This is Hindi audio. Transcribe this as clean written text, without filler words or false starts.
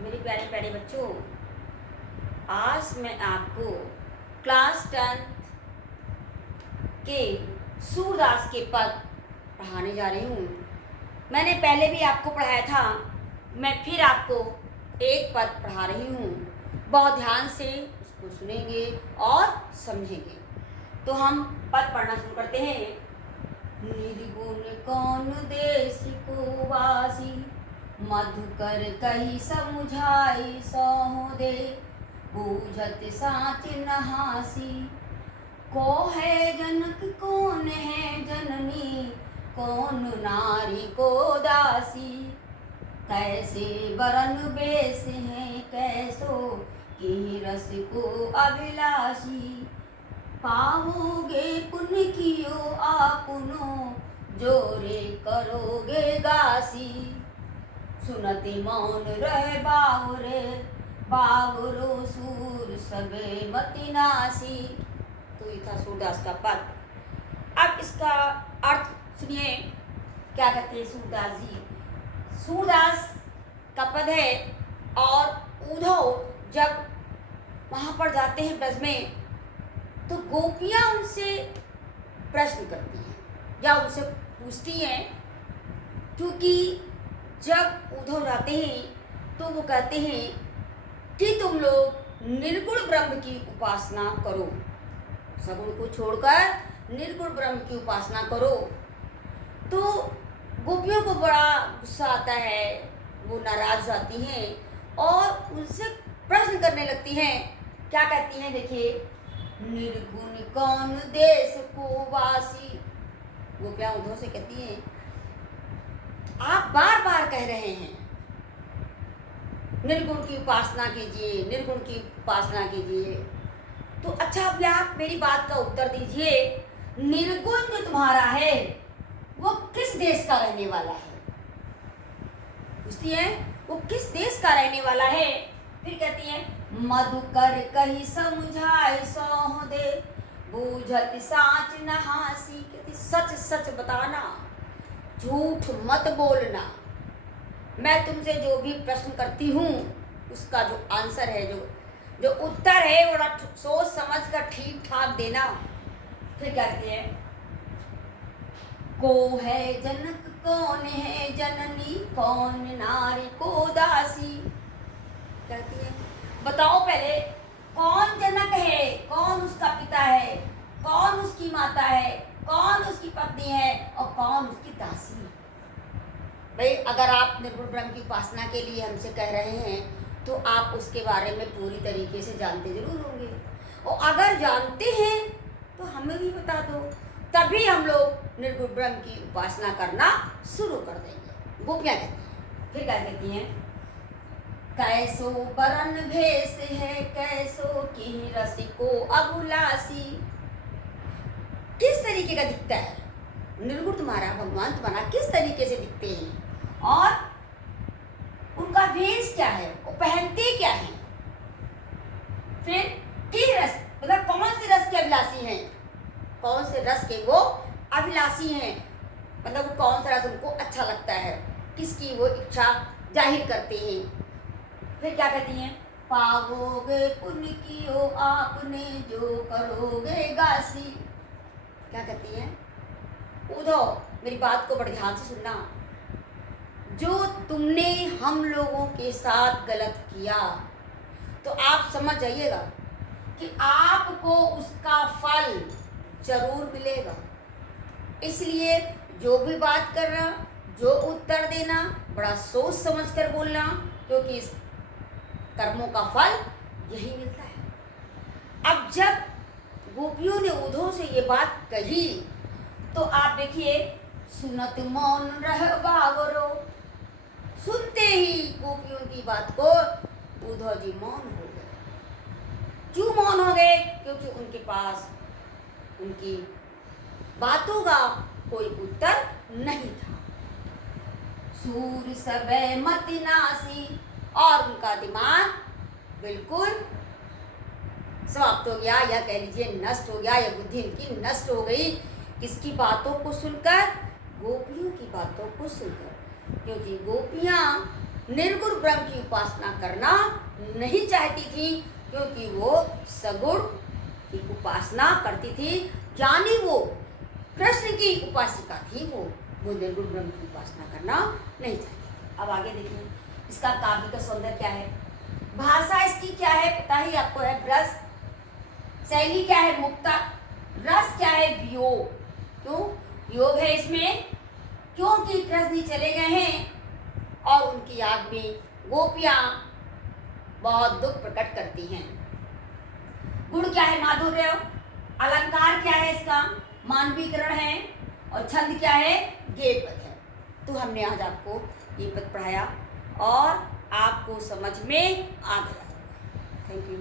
मेरे प्यारे प्यारे बच्चों, आज मैं आपको क्लास 10 के सूरदास के पद पढ़ाने जा रही हूँ। मैंने पहले भी आपको पढ़ाया था, मैं फिर आपको एक पद पढ़ा रही हूँ। बहुत ध्यान से उसको सुनेंगे और समझेंगे। तो हम पद पढ़ना शुरू करते हैं। निर्गुण कौन देश को वासी, मधुकर कही समुझाई सौह दे, बूझत साच नहासी। को है जनक कौन है जननी, कौन नारी को दासी। कैसे बरन बेस है कैसो, की रस को अभिलाषी। पाओगे पुण्य कियो आपनो, जोरे करोगे गासी। सुनति मौन रह बावरे, बावरो सूर सबे मति नासी। तो ये था सूरदास का पद। अब इसका अर्थ सुनिए, क्या कहते हैं सूरदास जी। सूरदास का पद है और उद्धव जब वहाँ पर जाते हैं ब्रज में, तो गोपियाँ उनसे प्रश्न करती हैं या उनसे पूछती हैं, क्योंकि जब उद्धव जाते हैं तो वो कहते हैं कि तुम लोग निर्गुण ब्रह्म की उपासना करो, सगुण को छोड़कर निर्गुण ब्रह्म की उपासना करो। तो गोपियों को बड़ा गुस्सा आता है, वो नाराज जाती हैं और उनसे प्रश्न करने लगती हैं। क्या कहती हैं, देखिए। निर्गुण कौन देश को वासी। गोपियाँ उद्धव से कहती हैं, आप बार बार कह रहे हैं निर्गुण की उपासना कीजिए, निर्गुण की उपासना कीजिए। तो अच्छा, अभी आप मेरी बात का उत्तर दीजिए। निर्गुण जो तुम्हारा है वो किस देश का रहने वाला है? पूछती है वो किस देश का रहने वाला है। फिर कहती है, मधुकर कही समझाए सौह दे, बूझत साच नहासी। कहती सच सच बताना, झूठ मत बोलना। मैं तुमसे जो भी प्रश्न करती हूँ उसका जो आंसर है, जो उत्तर है, वो सोच समझ कर ठीक ठाक देना। फिर कहती है, को है जनक कौन है जननी, कौन नारी को दासी। कहती है, बताओ पहले कौन जनक है, कौन उसका पिता है, कौन उसकी माता है, कौन उसकी पत्नी है और कौन उसकी दासी। भाई, अगर आप निर्गुण ब्रह्म की उपासना के लिए हमसे कह रहे हैं तो आप उसके बारे में पूरी तरीके से जानते जरूर होंगे, और अगर जानते हैं तो हमें भी बता दो, तभी हम लोग निर्गुण ब्रह्म की उपासना करना शुरू कर देंगे। गोपियाँ कहती हैं, फिर क्या कहती हैं, कैसो बरन भेष है कैसो, की रसिको अभिलाषी। किस तरीके का दिखता है निर्गुण तुम्हारा भगवान, तुम्हारा किस तरीके से दिखते हैं और उनका वेश क्या है, वो पहनते क्या है। फिर की रस, मतलब कौन से रस के अभिलाषी हैं, कौन से रस के वो अभिलाषी हैं, मतलब वो कौन सा रस उनको अच्छा लगता है, किसकी वो इच्छा जाहिर करते हैं। फिर क्या कहती हैं, पाओगे पुण्य कियो आपने, जो करोगे गासी। क्या कहती हैं, उद्धव मेरी बात को बड़े ध्यान से सुनना। जो तुमने हम लोगों के साथ गलत किया तो आप समझ जाइएगा कि आपको उसका फल जरूर मिलेगा। इसलिए जो भी बात करना, जो उत्तर देना, बड़ा सोच समझ कर बोलना, क्योंकि इस कर्मों का फल यही मिलता है। अब जब गोपियों ने उद्धव से ये बात कही तो आप देखिए, सुनत मौन रह बावरो। सुनते ही गोपियों की बात को उद्धव जी मौन हो गए। क्यों मौन हो गए? क्योंकि उनके पास उनकी बातों का कोई उत्तर नहीं था। सूर सबे मति नासी, और उनका दिमाग बिल्कुल समाप्त हो गया, या कह लीजिए नष्ट हो गया, या बुद्धि उनकी नष्ट हो गई। किसकी बातों को सुनकर? गोपियों की बातों को सुनकर। क्योंकि गोपियाँ निर्गुण ब्रह्म की उपासना करना नहीं चाहती थी, क्योंकि वो सगुण की उपासना करती थी। यानी वो कृष्ण की उपासिका थी, वो निर्गुण ब्रह्म की उपासना करना नहीं चाहती। अब आगे देखिए इसका काव्य का सौंदर्य क्या है। भाषा इसकी क्या है पता ही आपको है, ब्रज। शैली क्या है, मुक्ता। रस क्या है, वियोग। क्यों वियोग है इसमें, क्योंकि कृष्ण चले गए हैं और उनकी याद में गोपियां बहुत दुख प्रकट करती हैं। गुण क्या है, माधुर्य। अलंकार क्या है इसका, मानवीकरण है। और छंद क्या है, गेय पद है। तो हमने आज आपको ये पद पढ़ाया और आपको समझ में आ गया। Thank you.